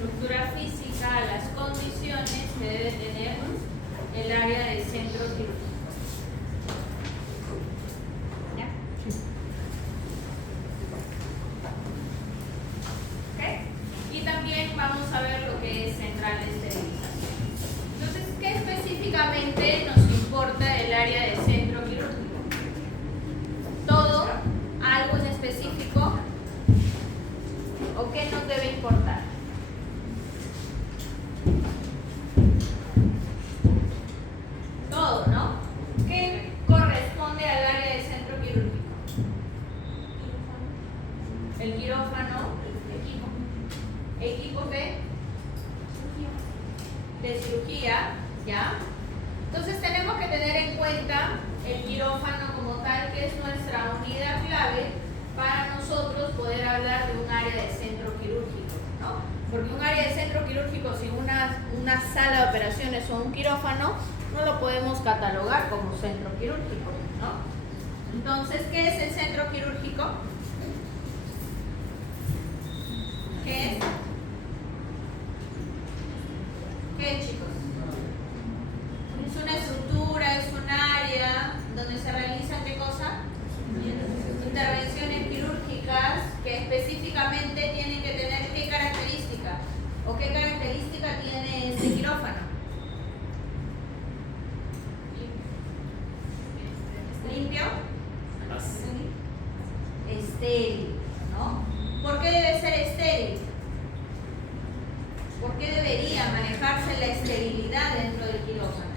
estructura física, a las condiciones que debe tener el área del centro quirúrgico. ¿Ya? ¿Okay? Y también vamos a ver lo que es central de esterilización. Entonces, ¿qué específicamente nos importa el área del centro quirúrgico? ¿Todo? ¿Algo en específico? ¿O qué nos debe importar? Todo, ¿no? ¿Qué corresponde al área del centro quirúrgico? El quirófano, equipos de cirugía, ¿ya? Entonces tenemos que tener en cuenta el quirófano como tal, que es nuestra unidad clave para nosotros poder hablar de un área de centro quirúrgico, ¿no? Porque un área de centro quirúrgico sin una sala de operaciones o un quirófano no lo podemos catalogar como centro quirúrgico, ¿no? Entonces, ¿qué es el centro quirúrgico? ¿Qué es? ¿Qué, chicos? Es una estructura, es un área donde se realizan, ¿qué cosa? Intervenciones quirúrgicas que específicamente tienen que tener ¿qué característica? ¿O qué característica tiene este quirófano? ¿Limpio? Estéril, ¿no? ¿Por qué debe ser estéril? ¿Por qué debería manejarse la esterilidad dentro del quirófano?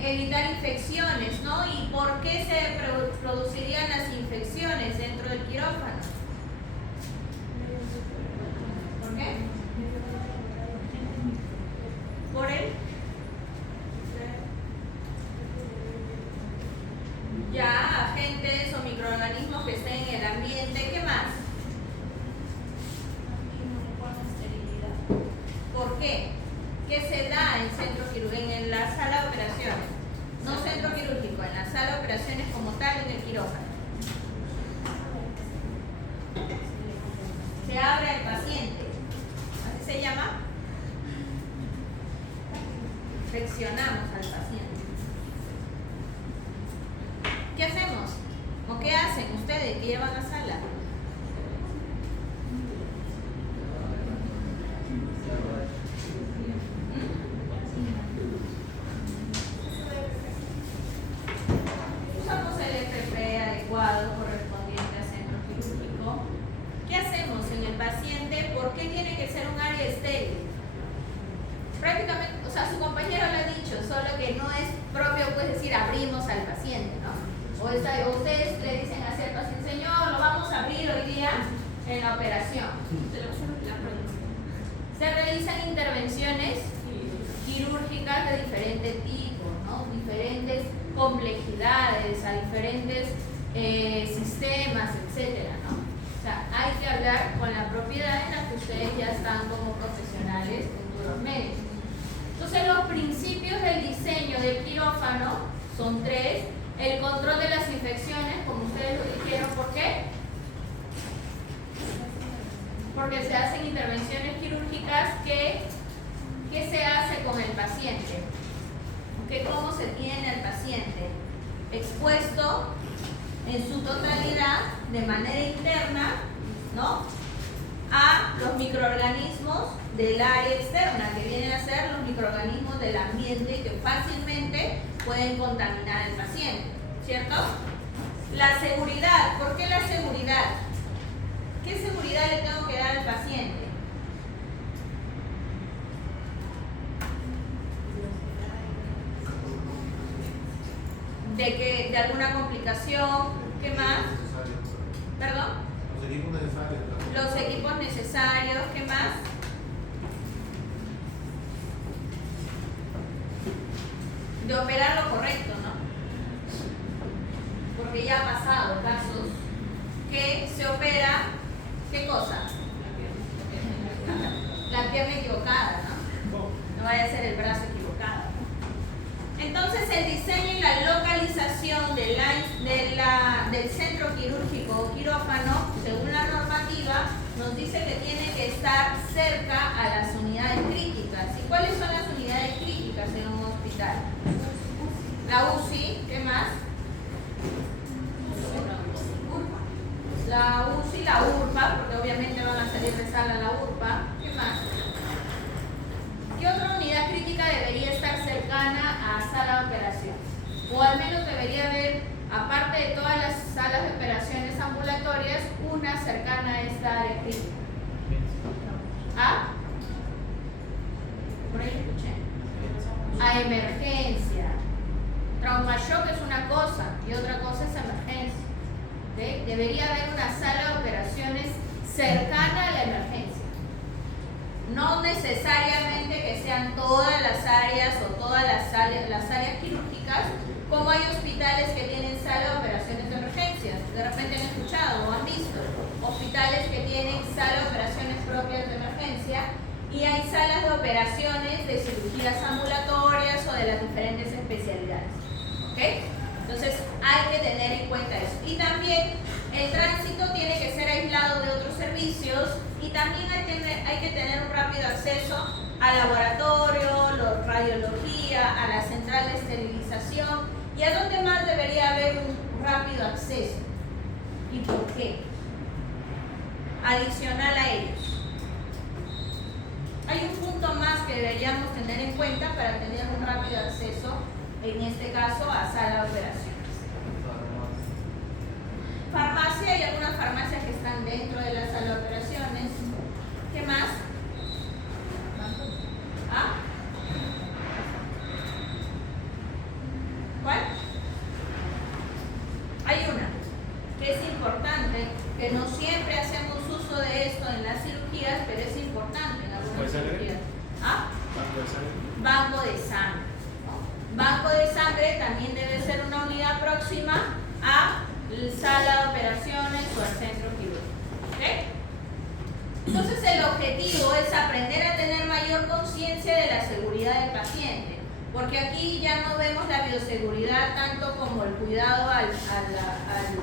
Evitar infecciones, ¿no? ¿Y por qué se producirían las infecciones dentro del quirófano? ¿Por qué? ¿Por él? Ya, agentes o microorganismos que estén en el ambiente, ¿qué más? ¿Por qué? ¿Qué se da en centro quirúrgico, en la sala de operaciones? No centro quirúrgico, en la sala de operaciones como tal, en el quirófano. Se abre al paciente. ¿Así se llama? Seccionamos al paciente. ¿Qué hacemos? ¿O qué hacen ustedes que llevan a sala? Usamos el FP adecuado correspondiente al centro quirúrgico. ¿Qué hacemos en el paciente? ¿Por qué tiene que ser un área estéril? Prácticamente, o sea, su compañero lo ha dicho, solo que no es propio, pues decir, abrimos al paciente, ¿no? O ustedes le dicen así al paciente, señor, lo vamos a abrir hoy día en la operación. Se realizan intervenciones quirúrgicas de diferente tipo, ¿no? Diferentes complejidades, a diferentes sistemas, etcétera, ¿no? O sea, hay que hablar con la propiedad en la que ustedes ya están como profesionales futuros médicos. Entonces, los principios del diseño del quirófano son tres. El control de las infecciones, como ustedes lo dijeron, ¿por qué? Porque se hacen intervenciones quirúrgicas que se hace con el paciente. ¿Cómo se tiene al paciente? Expuesto en su totalidad, de manera interna, ¿no?, a los microorganismos del área externa, que vienen a ser los microorganismos del ambiente que fácilmente pueden contaminar al paciente, ¿cierto? La seguridad. ¿Por qué la seguridad? ¿Qué seguridad le tengo que dar al paciente? De alguna complicación. ¿Qué más? ¿Perdón? Los equipos necesarios. Los equipos necesarios. ¿Qué más? De operar lo correcto, ¿no? Porque ya ha pasado casos que se opera, ¿qué cosa? La pierna equivocada, ¿no? No vaya a ser el brazo equivocado. Entonces, el diseño y la localización del centro quirúrgico o quirófano, según la normativa, nos nos dice que tiene que estar cerca a las unidades críticas. ¿Y cuáles son las unidades críticas en un hospital? La UCI, ¿qué más? La UCI, la URPA, porque obviamente van a salir de sala la URPA. ¿Qué más? ¿Qué otra unidad crítica debería estar cercana a sala de operaciones? O al menos debería haber, aparte de todas las salas de operaciones ambulatorias, una cercana a esta área crítica. ¿Ah? Por ahí escuché. A emergencia. Trauma shock es una cosa y otra cosa es emergencia. ¿Sí? Debería haber una sala de operaciones cercana a la emergencia. No necesariamente que sean todas las áreas o todas las áreas quirúrgicas, como hay hospitales que tienen sala de operaciones de emergencias. De repente han escuchado o han visto hospitales que tienen sala de operaciones propias de emergencia y hay salas de operaciones de cirugías ambulatorias o de las diferentes especialidades. ¿Ok? Entonces hay que tener en cuenta eso. Y también el tránsito tiene que ser aislado de otros servicios y también hay que tener un rápido acceso al laboratorio, radiología, a la central de esterilización. ¿Y a dónde más debería haber un rápido acceso? ¿Y por qué? Adicional a ellos. Hay un punto más que deberíamos tener en cuenta para tener un rápido acceso, en este caso, a sala de operaciones. Farmacia, hay algunas farmacias que están dentro de la sala de operaciones. ¿Qué más? ¿Ah? ¿Cuál? Hay una que es importante, que no siempre hacemos uso de esto en las cirugías, pero es importante en algunas cirugías. ¿Ah? Banco de sangre. Banco de sangre también debe ser una unidad próxima a la sala de operaciones o al centro quirúrgico. ¿Okay? Entonces el objetivo es aprender a tener mayor conciencia de la seguridad del paciente, porque aquí ya no vemos la bioseguridad tanto como el cuidado al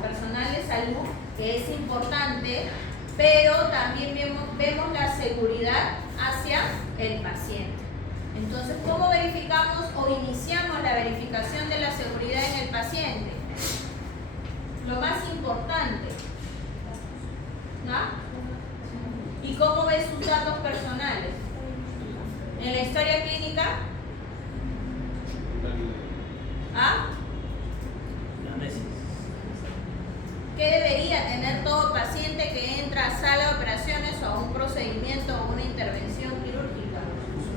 personal de salud, que es importante, pero también vemos la seguridad hacia el paciente. Entonces, ¿cómo verificamos o iniciamos la verificación de la seguridad en el paciente? Lo más importante, ¿no? ¿Y cómo ves sus datos personales? En la historia clínica, ¿ah? ¿Qué debería tener todo paciente que entra a sala de operaciones o a un procedimiento o una intervención quirúrgica?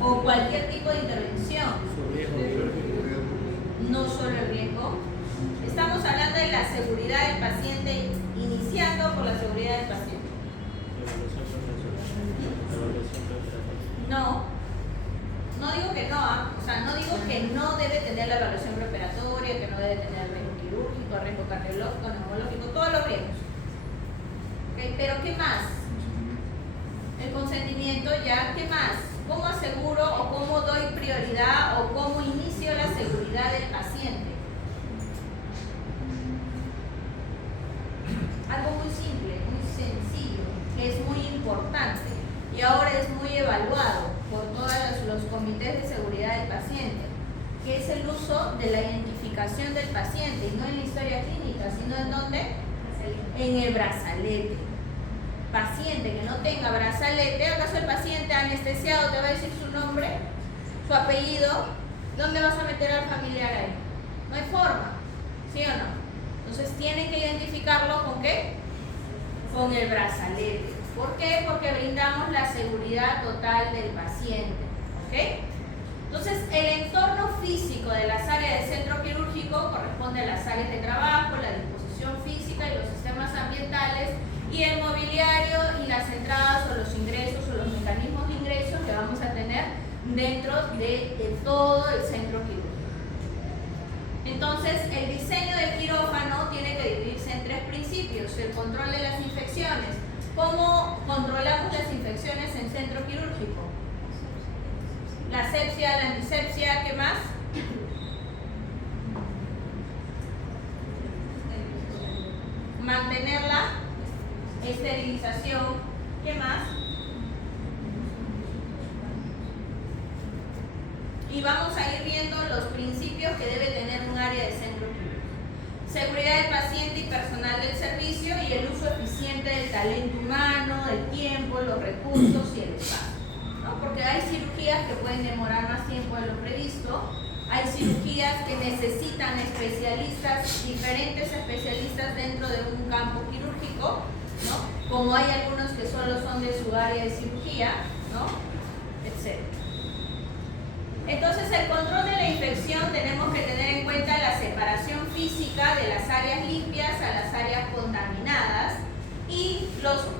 O cualquier tipo de intervención. No solo el riesgo. Estamos hablando de la seguridad del paciente, iniciando por la seguridad del paciente. No digo que no, o sea, no digo que no debe tener la evaluación preoperatoria, que no debe tener riesgo quirúrgico, riesgo cardiológico, neumológico, todos los riesgos. ¿Okay? Pero ¿qué más? El consentimiento ya, ¿qué más? ¿Cómo aseguro o cómo doy prioridad o cómo inicio la seguridad del paciente? Algo muy simple, muy sencillo, que es muy importante y ahora es muy evaluado por todos los comités de seguridad del paciente, que es el uso de la identificación del paciente, y no en la historia clínica, sino en ¿dónde? En el brazalete. Paciente que no tenga brazalete, ¿acaso el paciente anestesiado te va a decir su nombre, su apellido? ¿Dónde vas a meter al familiar ahí? No hay forma, ¿sí o no? Entonces tienen que identificarlo ¿con qué? Con el brazalete. ¿Por qué? Porque brindamos la seguridad total del paciente. ¿Ok? Entonces el entorno físico de las áreas del centro quirúrgico corresponde a las áreas de trabajo, la disposición física y los sistemas ambientales, y el mobiliario y las entradas o los ingresos o los mecanismos de ingresos que vamos a tener dentro de todo el centro quirúrgico. Entonces, el diseño del quirófano tiene que dividirse en tres principios: el control de las infecciones. ¿Cómo controlamos las infecciones en centro quirúrgico? La asepsia, la antisepsia, ¿qué más? Mantener la esterilización ¿Qué más? Y vamos a ir viendo los principios que debe tener un área de centro quirúrgico. Seguridad del paciente y personal del servicio y el uso eficiente del talento humano, del tiempo, los recursos y el espacio, ¿no? Porque hay cirugías que pueden demorar más tiempo de lo previsto, hay cirugías que necesitan especialistas, diferentes especialistas dentro de un campo quirúrgico, ¿no? Como hay algunos que solo son de su área de cirugía, ¿no? Etc. Entonces, el control de la infección tenemos que tener en cuenta la separación física de las áreas limpias a las áreas contaminadas y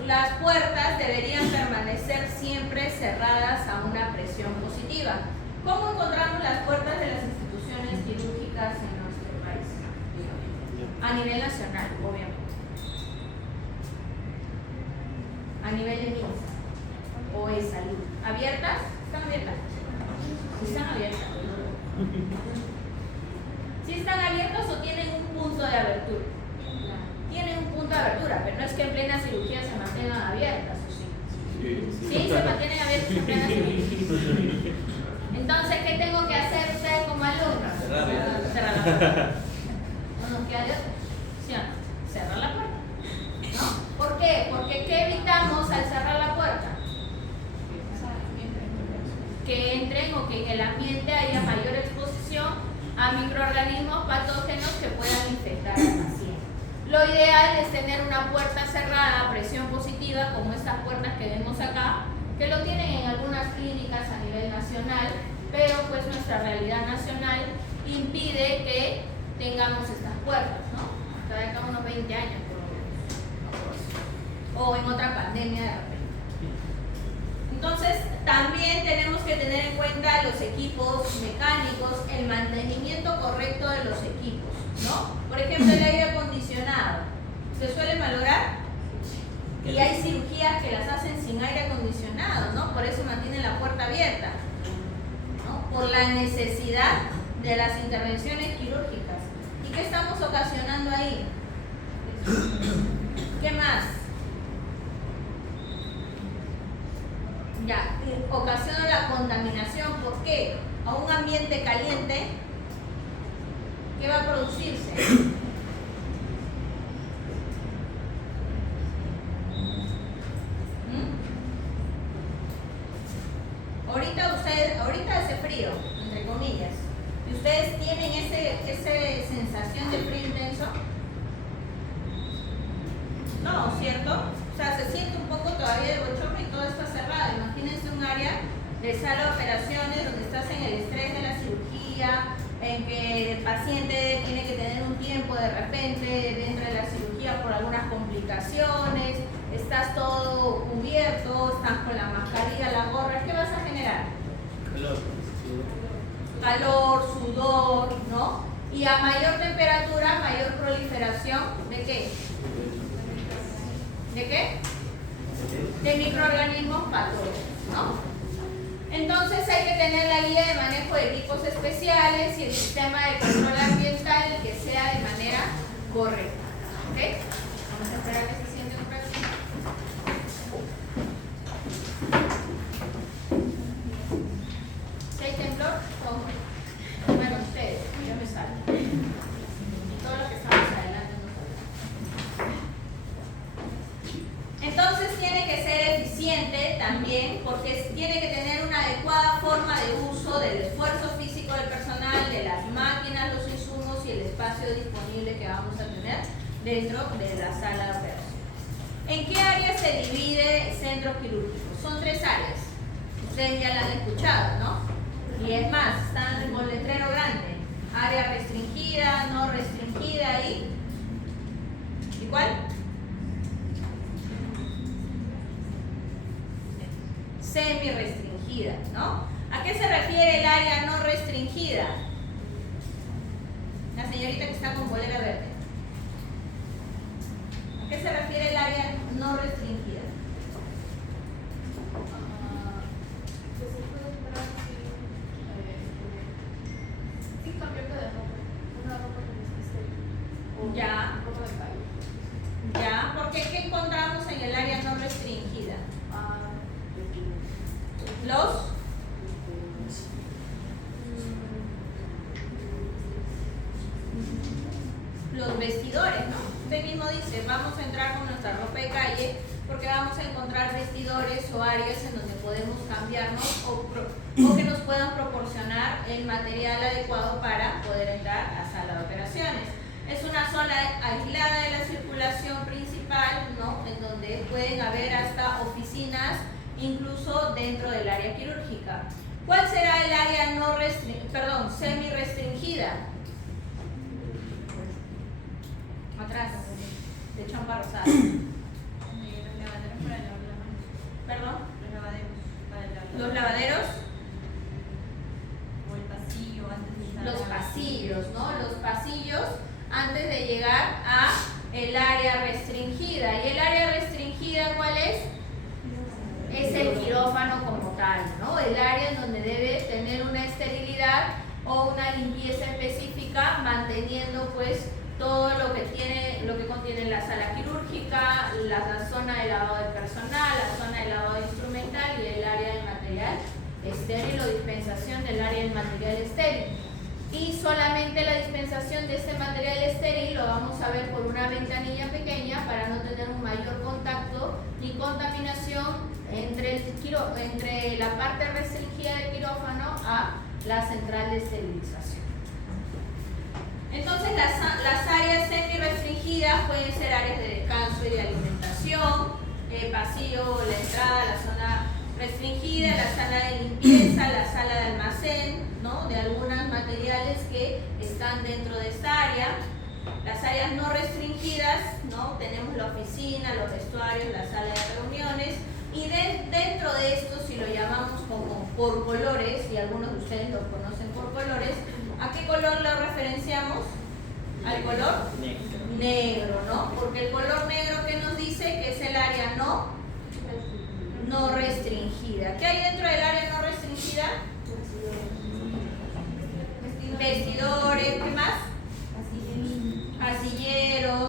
las puertas deberían permanecer siempre cerradas a una presión positiva. ¿Cómo encontramos las puertas de las instituciones quirúrgicas en nuestro país? A nivel nacional, obviamente. A nivel de MINSA o de salud. ¿Abiertas? ¿Están abiertas? ¿Están abiertas? ¿Sí están abiertas o tienen un punto de abertura? Tienen un punto de abertura, pero no es que en plena cirugía se mantengan abiertas, ¿o sí? ¿Sí? ¿Se mantienen abiertas en plena cirugía? Entonces, ¿qué tengo que hacer ustedes como alumnos? Cerrar la puerta. ¿No nos queda de otra? ¿Sí o no? Cerrar la puerta, ¿no? ¿Por qué? Porque ¿qué evitamos al cerrar la puerta? Que entren o que en el ambiente haya mayor exposición a microorganismos patógenos que puedan infectar al paciente. Lo ideal es tener una puerta cerrada a presión positiva, como estas puertas que vemos acá, que lo tienen en algunas clínicas a nivel nacional, pero pues nuestra realidad nacional impide que tengamos estas puertas, ¿no? Hasta de acá unos 20 años por lo menos. O en otra pandemia de repente. Entonces, también tenemos que tener en cuenta los equipos mecánicos, el mantenimiento correcto de los equipos, ¿no? Por ejemplo, el aire acondicionado. ¿Se suele malograr? Y hay cirugías que las hacen sin aire acondicionado, ¿no? Por eso mantienen la puerta abierta, ¿no? Por la necesidad de las intervenciones quirúrgicas. ¿Y qué estamos ocasionando ahí? ¿Qué más? Ya, ocasiona la contaminación. ¿Por qué? A un ambiente caliente, ¿qué va a producirse? Ahorita hace frío, entre comillas, y ustedes tienen esa sensación de frío intenso. No, ¿cierto? O sea, se siente un poco todavía de bochorno y todo está cerrado. Imagínense un área de sala de operaciones donde estás en el estrés de la cirugía, en que el paciente tiene que tener un tiempo de repente dentro de la cirugía por algunas complicaciones, estás todo cubierto, estás con la mascarilla, la gorra. ¿Qué vas a generar? Calor, sudor, ¿no? Y a mayor temperatura, mayor proliferación ¿de qué? ¿De qué? De microorganismos patógenos, ¿no? Entonces hay que tener la guía de manejo de equipos especiales y el sistema de control ambiental que sea de manera correcta, ¿ok? Vamos a esperar que se siente un ratito. ¿Si hay temblor? Bueno, ustedes, yo me salgo. Todo lo que estamos adelante no sabemos. Entonces tiene que ser eficiente también, porque tiene que tener una adecuada forma de uso del esfuerzo físico del personal, de las máquinas, los insumos y el espacio disponible que vamos a tener dentro de la sala de operación. ¿En qué áreas se divide el centro quirúrgico? Son 3 áreas. Ustedes ya la han escuchado, ¿no? Y es más, están con letrero grande. Área restringida, no restringida y... ¿Y cuál? Semi-restringida, ¿no? ¿A qué se refiere el área no restringida? La señorita que está con bolera verde. ¿A qué se refiere el área no restringida? Ya. Ya, porque ¿qué encontramos en el área no restringida? donde vamos a entrar con nuestra ropa de calle, porque vamos a encontrar vestidores o áreas en donde podemos cambiarnos o que nos puedan proporcionar el material adecuado para poder entrar a sala de operaciones. Es una zona aislada de la circulación principal, ¿no? En donde pueden haber hasta oficinas, incluso dentro del área quirúrgica. ¿Cuál será el área semi-restringida? Atrás, de champa rosada. ¿Perdón? Los lavaderos. O el pasillo antes de llegar. Los pasillos, ¿no? Los pasillos antes de llegar a el área restringida. ¿Y el área restringida cuál es? Es el quirófano como tal, ¿no? El área en donde debe tener una esterilidad o una limpieza específica, manteniendo pues todo lo que contiene la sala quirúrgica, la zona de lavado de personal, la zona de lavado instrumental y el área de material estéril o dispensación del área de material estéril. Y solamente la dispensación de este material estéril lo vamos a ver por una ventanilla pequeña para no tener un mayor contacto ni contaminación entre la parte restringida del quirófano a la central de esterilización. Entonces las áreas semi-restringidas pueden ser áreas de descanso y de alimentación, el pasillo, la entrada, la zona restringida, la sala de limpieza, la sala de almacén, ¿no? De algunos materiales que están dentro de esta área. Las áreas no restringidas, ¿no? Tenemos la oficina, los vestuarios, la sala de reuniones, y dentro de esto, si lo llamamos como por colores, y algunos de ustedes lo conocen por colores, ¿a qué color lo referenciamos? Al color negro, ¿no? Porque el color negro que nos dice que es el área no restringida. ¿Qué hay dentro